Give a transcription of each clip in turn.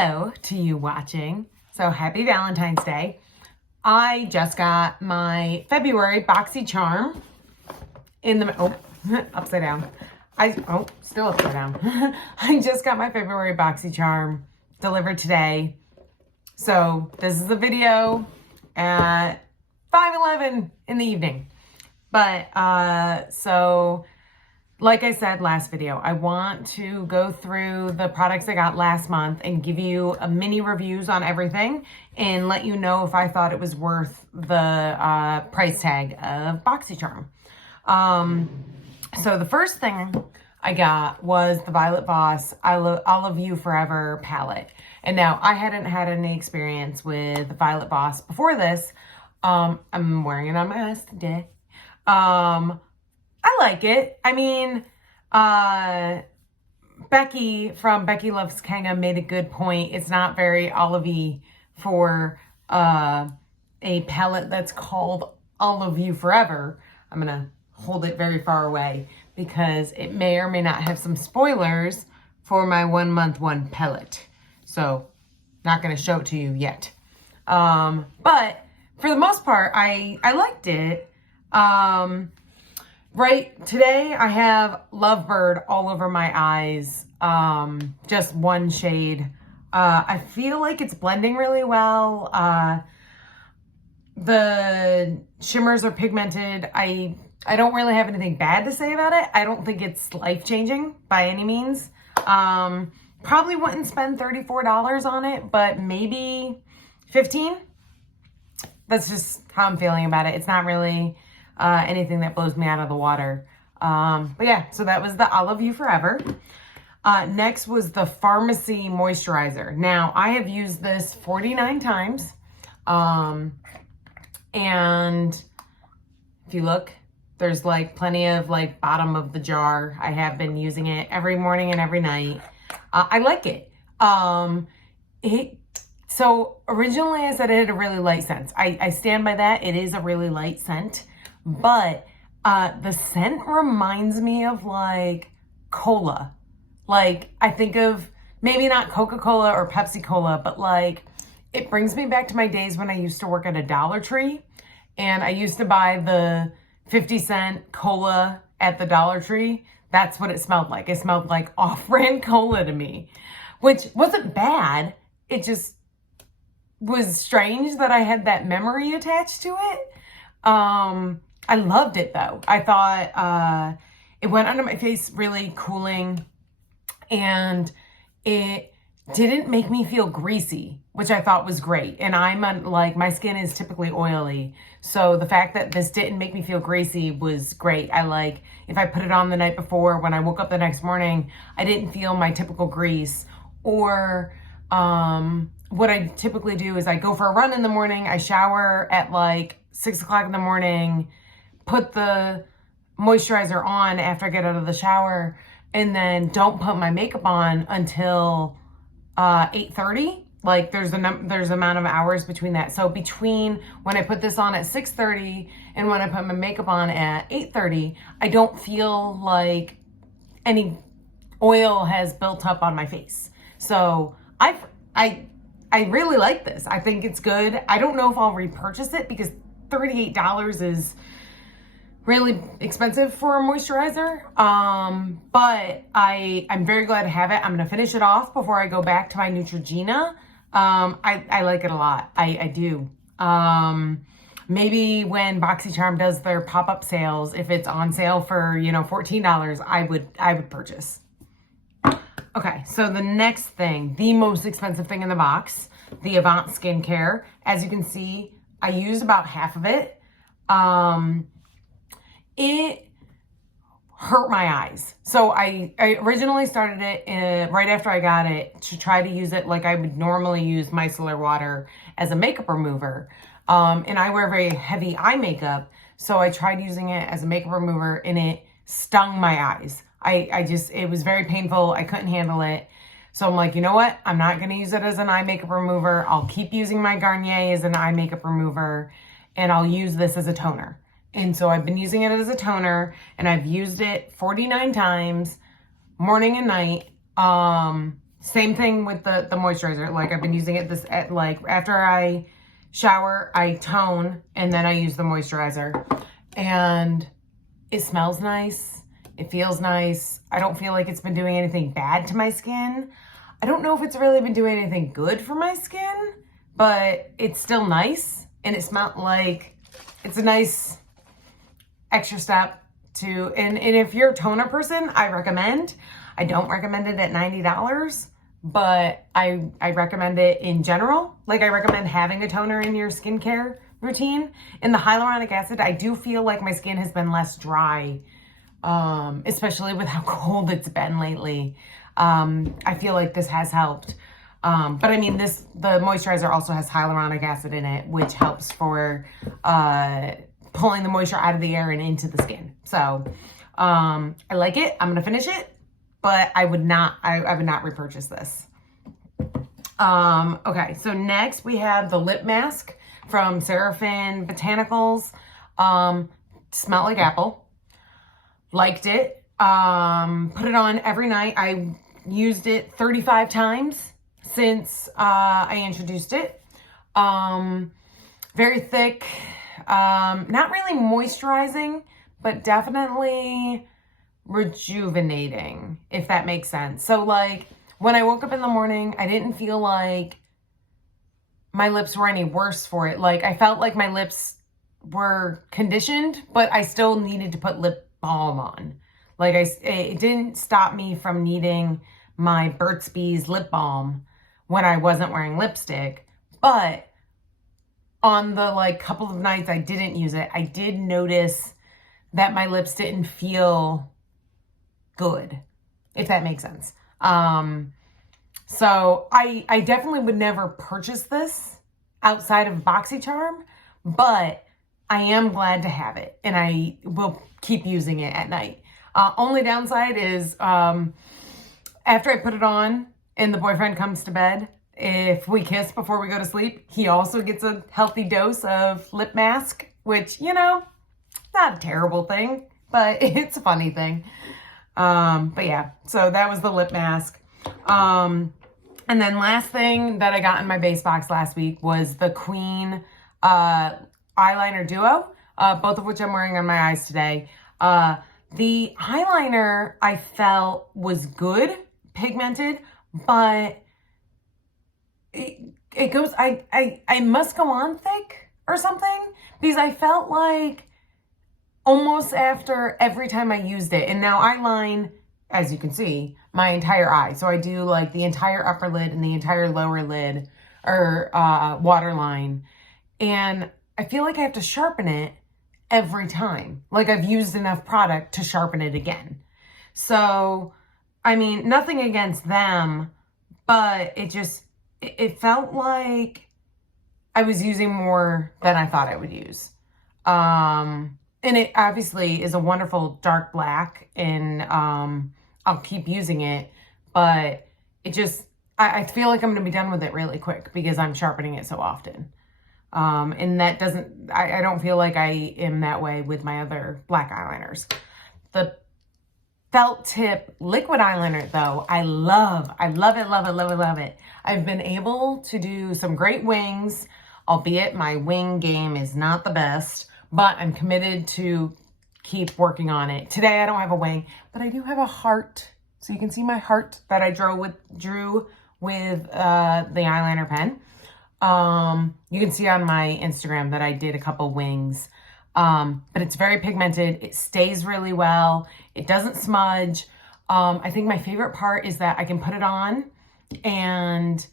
Hello to you watching. So happy Valentine's Day. I just got my February Boxycharm in the, upside down. Still upside down. I just got my February Boxycharm delivered today. So this is a video at 5:11 in the evening. But, so like I said last video, I want to go through the products I got last month and give you a mini reviews on everything and let you know if I thought it was worth the price tag of Boxycharm. So the first thing I got was the Violet Voss Olive You Forever palette. And now I hadn't had any experience with Violet Voss before this. I'm wearing it on my eyes today. I like it. I mean, Becky from Becky Loves Kanga made a good point. It's not very olivey for a palette that's called Olive You Forever. I'm going to hold it very far away because it may or may not have some spoilers for my 1 month one palette. So not going to show it to you yet. But for the most part, I liked it. Right today I have Lovebird all over my eyes, just one shade. I feel like it's blending really well. The shimmers are pigmented. I don't really have anything bad to say about it. I don't think it's life-changing by any means. Probably wouldn't spend $34 on it, but maybe $15. That's just how I'm feeling about it. It's not really anything that blows me out of the water. But yeah, so that was the Olive You Forever. Next was the Farmacy Moisturizer. Now, I have used this 49 times. And if you look, there's like plenty of like bottom of the jar. I have been using it every morning and every night. I like it. So originally I said it had a really light scent. I stand by that. It is a really light scent. But the scent reminds me of like cola. Like I think of maybe not Coca-Cola or Pepsi-Cola, but like it brings me back to my days when I used to work at a Dollar Tree and I used to buy the 50-cent cola at the Dollar Tree. That's what it smelled like. It smelled like off-brand cola to me, which wasn't bad. It just was strange that I had that memory attached to it. I loved it though. I thought it went under my face really cooling and it didn't make me feel greasy, which I thought was great. And like my skin is typically oily. So the fact that this didn't make me feel greasy was great. I like if I put it on the night before, when I woke up the next morning, I didn't feel my typical grease. Or what I typically do is I go for a run in the morning. I shower at like 6 o'clock in the morning, put the moisturizer on after I get out of the shower, and then don't put my makeup on until 8:30. Like there's amount of hours between that. So between when I put this on at 6:30 and when I put my makeup on at 8:30, I don't feel like any oil has built up on my face. So I really like this. I think it's good. I don't know if I'll repurchase it because $38 is really expensive for a moisturizer. But I'm very glad to have it. I'm going to finish it off before I go back to my Neutrogena. I like it a lot. I do. Maybe when Boxycharm does their pop-up sales, if it's on sale for, $14, I would purchase. Okay, so the next thing, the most expensive thing in the box, the Avant skincare. As you can see, I used about half of it. It hurt my eyes. So I originally started it right after I got it to try to use it like I would normally use micellar water as a makeup remover. And I wear very heavy eye makeup. So I tried using it as a makeup remover and it stung my eyes. It was very painful. I couldn't handle it. So I'm like, you know what? I'm not going to use it as an eye makeup remover. I'll keep using my Garnier as an eye makeup remover and I'll use this as a toner. And so I've been using it as a toner and I've used it 49 times, morning and night. Same thing with the moisturizer. Like I've been using it like after I shower, I tone, and then I use the moisturizer. And it smells nice. It feels nice. I don't feel like it's been doing anything bad to my skin. I don't know if it's really been doing anything good for my skin, but it's still nice. And it smelled like it's a nice extra step to, and if you're a toner person, I recommend. I don't recommend it at $90, but I recommend it in general. Like I recommend having a toner in your skincare routine. In the hyaluronic acid, I do feel like my skin has been less dry, especially with how cold it's been lately. I feel like this has helped. But I mean, the moisturizer also has hyaluronic acid in it, which helps for pulling the moisture out of the air and into the skin. So I like it. I'm gonna finish it, but I would not repurchase this. Okay, so next we have the lip mask from Seraphine Botanicals. Smelled like apple. Liked it. Put it on every night. I used it 35 times since I introduced it. Very thick. Not really moisturizing, but definitely rejuvenating, if that makes sense. So like when I woke up in the morning, I didn't feel like my lips were any worse for it. Like I felt like my lips were conditioned, but I still needed to put lip balm on. Like it didn't stop me from needing my Burt's Bees lip balm when I wasn't wearing lipstick. But on the like couple of nights I didn't use it, I did notice that my lips didn't feel good, if that makes sense. So I definitely would never purchase this outside of Boxycharm, but I am glad to have it, and I will keep using it at night. Only downside is after I put it on and the boyfriend comes to bed, if we kiss before we go to sleep, he also gets a healthy dose of lip mask, which, you know, not a terrible thing, but it's a funny thing. But yeah, so that was the lip mask. And then last thing that I got in my base box last week was the Qveen eyeliner duo, both of which I'm wearing on my eyes today. The eyeliner I felt was good, pigmented, but it goes, I must go on thick or something, because I felt like almost after every time I used it, and now I line, as you can see, my entire eye. So I do like the entire upper lid and the entire lower lid, or waterline. And I feel like I have to sharpen it every time. Like I've used enough product to sharpen it again. So, I mean, nothing against them, but it felt like I was using more than I thought I would use. And it obviously is a wonderful dark black, and I'll keep using it, but it just, I feel like I'm going to be done with it really quick because I'm sharpening it so often. And that doesn't, I don't feel like I am that way with my other black eyeliners. The felt tip liquid eyeliner though, I love it. I've been able to do some great wings, albeit my wing game is not the best, but I'm committed to keep working on it. Today I don't have a wing, but I do have a heart. So you can see my heart that I drew with the eyeliner pen. You can see on my Instagram that I did a couple wings. But it's very pigmented. It stays really well. It doesn't smudge. I think my favorite part is that I can put it on and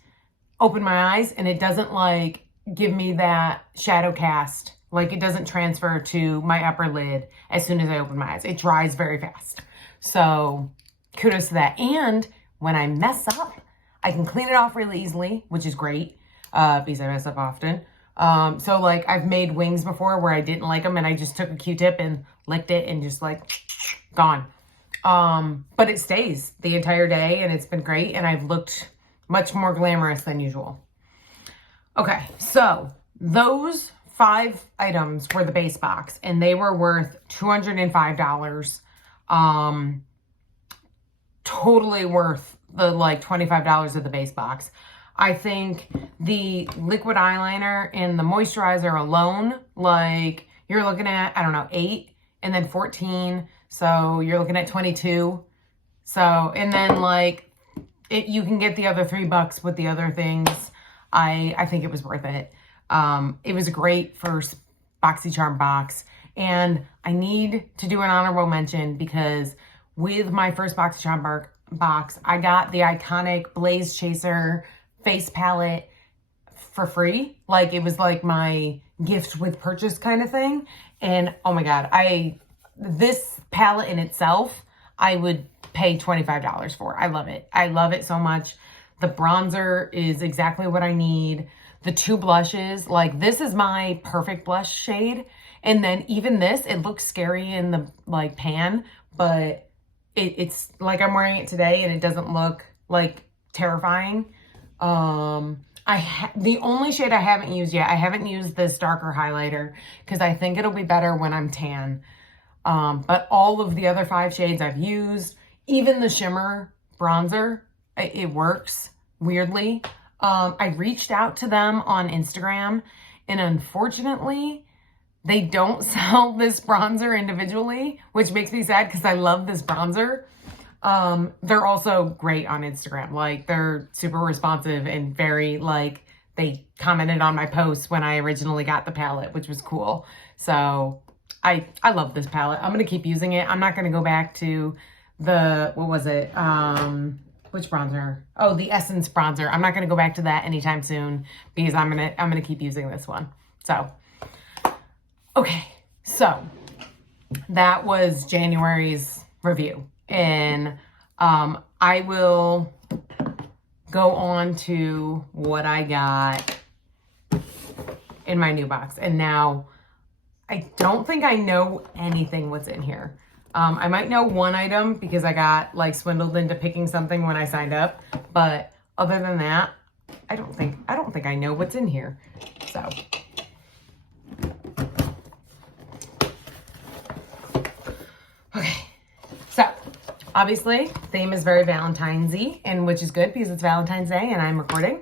open my eyes, and it doesn't like give me that shadow cast. Like it doesn't transfer to my upper lid as soon as I open my eyes. It dries very fast. So kudos to that. And when I mess up, I can clean it off really easily, which is great, because I mess up often. So like I've made wings before where I didn't like them and I just took a Q-tip and licked it and just like gone. But it stays the entire day and it's been great, and I've looked much more glamorous than usual. Okay, so those 5 items were the base box, and they were worth $205. Totally worth the like $25 of the base box. I think the liquid eyeliner and the moisturizer alone, like you're looking at, I don't know, 8 and then 14. So you're looking at 22. So, and then like you can get the other $3 with the other things. I think it was worth it. It was a great first Boxycharm box. And I need to do an honorable mention because with my first Boxycharm box, I got the iconic Blaze Chaser face palette for free. Like it was like my gift with purchase kind of thing. And oh my God, this palette in itself, I would pay $25 for. I love it. I love it so much. The bronzer is exactly what I need. The 2 blushes, like this is my perfect blush shade. And then even this, it looks scary in the like pan, but it's like I'm wearing it today and it doesn't look like terrifying. The only shade I haven't used yet, I haven't used this darker highlighter because I think it'll be better when I'm tan. But all of the other 5 shades I've used, even the shimmer bronzer, it works weirdly. I reached out to them on Instagram and unfortunately they don't sell this bronzer individually, which makes me sad because I love this bronzer. They're also great on Instagram. Like they're super responsive and very like, they commented on my posts when I originally got the palette, which was cool. So I love this palette. I'm going to keep using it. I'm not going to go back to the, what was it? Which bronzer? Oh, the Essence bronzer. I'm not going to go back to that anytime soon because I'm going to keep using this one. So, okay. So that was January's review. And I will go on to what I got in my new box. And now I don't think I know anything what's in here. I might know one item because I got like swindled into picking something when I signed up. But other than that, I don't think I know what's in here. So okay. So obviously, theme is very Valentine's-y, and which is good because it's Valentine's Day and I'm recording.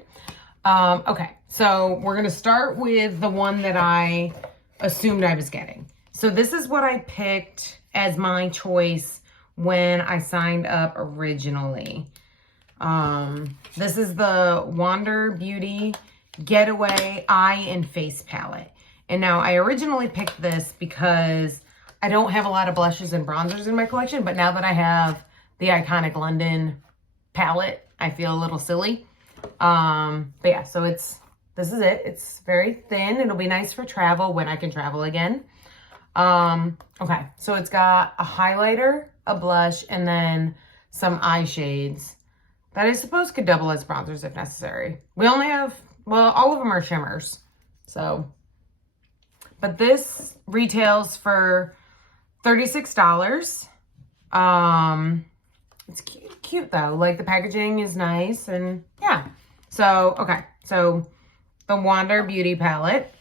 Okay, so we're gonna start with the one that I assumed I was getting. So this is what I picked as my choice when I signed up originally. This is the Wander Beauty Getaway Eye and Face Palette. And now I originally picked this because I don't have a lot of blushes and bronzers in my collection, but now that I have the iconic London palette, I feel a little silly. But yeah, so this is it. It's very thin. It'll be nice for travel when I can travel again. Okay, so it's got a highlighter, a blush, and then some eye shades that I suppose could double as bronzers if necessary. We only have, well, all of them are shimmers. So, but this retails for $36. It's cute though. Like the packaging is nice and yeah. So, okay. So the Wander Beauty palette.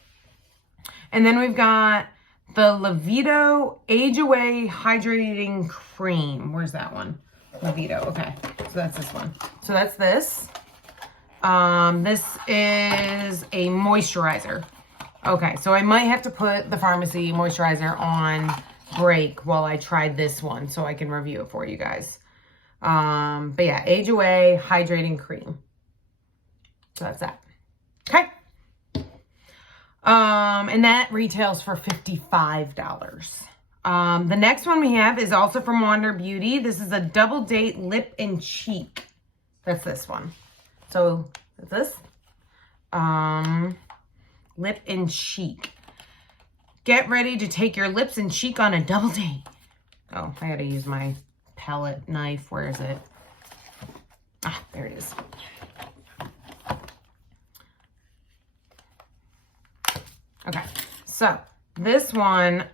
And then we've got the Lavido Age Away Hydrating Cream. Where's that one? Lavido. Okay. So that's this one. So that's this. This is a moisturizer. Okay. So I might have to put the Farmacy moisturizer on break while I tried this one so I can review it for you guys. But yeah, Age Away Hydrating Cream. So that's that. Okay. And that retails for $55. The next one we have is also from Wander Beauty. This is a Double Date Lip and Cheek. That's this one. So this, Lip and Cheek. Get ready to take your lips and cheek on a double date. Oh, I gotta use my palette knife. Where is it? Ah, there it is. Okay, so this one,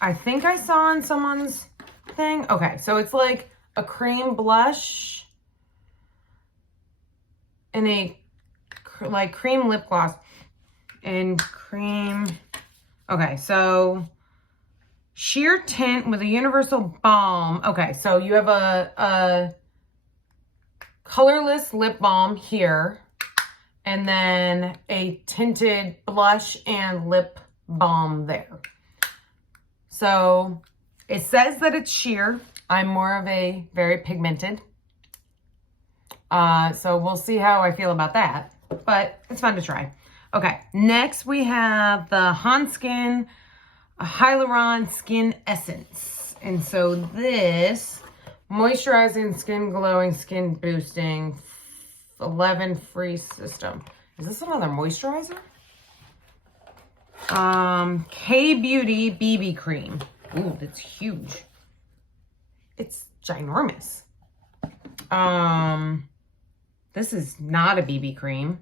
I think I saw on someone's thing. Okay, so it's like a cream blush and a like cream lip gloss and cream. Okay, so sheer tint with a universal balm. Okay, so you have a colorless lip balm here, and then a tinted blush and lip balm there. So it says that it's sheer. I'm more of a very pigmented. So we'll see how I feel about that, but it's fun to try. Okay, next we have the Hanskin Hyaluron Skin Essence. And so this moisturizing, skin glowing, skin boosting, 11 free system. Is this another moisturizer? K-Beauty BB cream. Ooh, that's huge. It's ginormous. This is not a BB cream.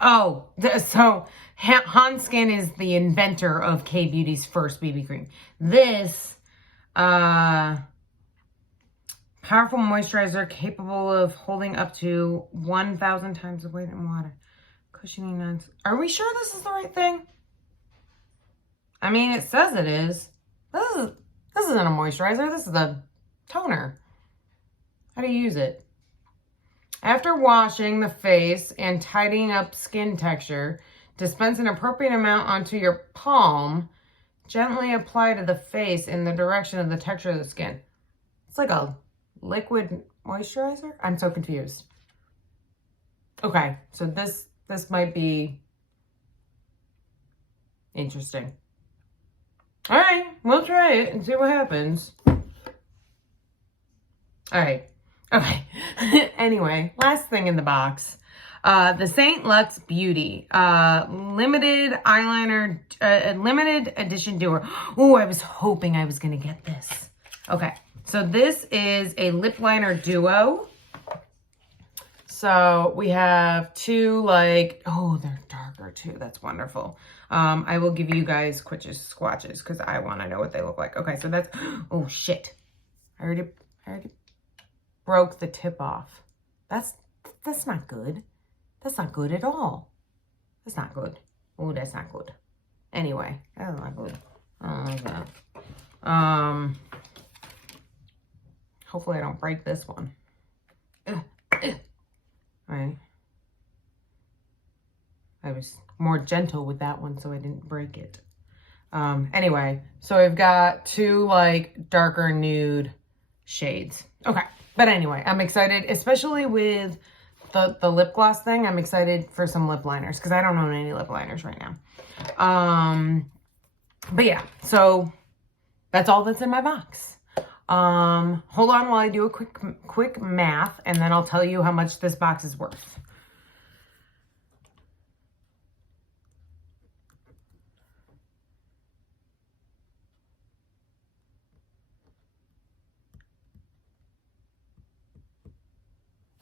Oh, so Hanskin is the inventor of K-Beauty's first BB cream. This, powerful moisturizer capable of holding up to 1,000 times the weight in water. Cushioning nuts. Are we sure this is the right thing? I mean, it says it is. This isn't a moisturizer. This is a toner. How do you use it? After washing the face and tidying up skin texture, dispense an appropriate amount onto your palm. Gently apply to the face in the direction of the texture of the skin. It's like a liquid moisturizer? I'm so confused. Okay, so this might be interesting. All right, we'll try it and see what happens. All right. Okay. Anyway, last thing in the box. The Saint Luxe Beauty limited eyeliner, limited edition duo. Oh, I was hoping I was going to get this. Okay. So this is a lip liner duo. So we have two oh, they're darker too. That's wonderful. I will give you guys swatches because I want to know what they look like. Okay. So that's, oh shit. I already broke the tip off. That's not good. That's not good at all. That's not good. Oh, that's not good. Anyway, that's not good. I don't like that. Hopefully I don't break this one. All right. I was more gentle with that one, so I didn't break it. Anyway, so I've got two darker nude shades. Okay. But anyway, I'm excited, especially with the lip gloss thing. I'm excited for some lip liners because I don't own any lip liners right now. But yeah, so that's all that's in my box. Hold on while I do a quick math, and then I'll tell you how much this box is worth.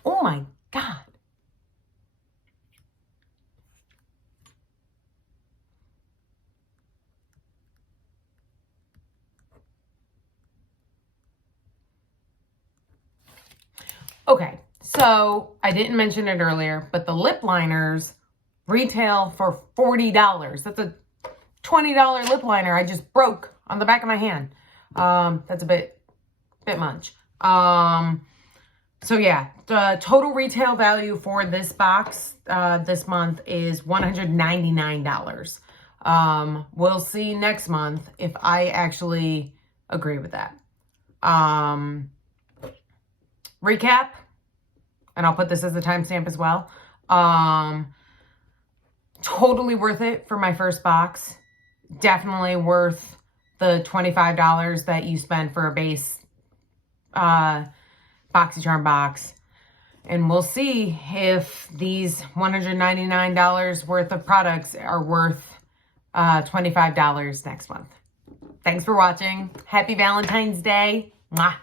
Oh my God. Okay, so I didn't mention it earlier, but the lip liners retail for $40. That's a $20 lip liner I just broke on the back of my hand. That's a bit much. So yeah, the total retail value for this box this month is $199. We'll see next month if I actually agree with that. Recap, and I'll put this as a timestamp as well. Totally worth it for my first box. Definitely worth the $25 that you spend for a base Boxycharm box. And we'll see if these $199 worth of products are worth $25 next month. Thanks for watching. Happy Valentine's Day. Mwah.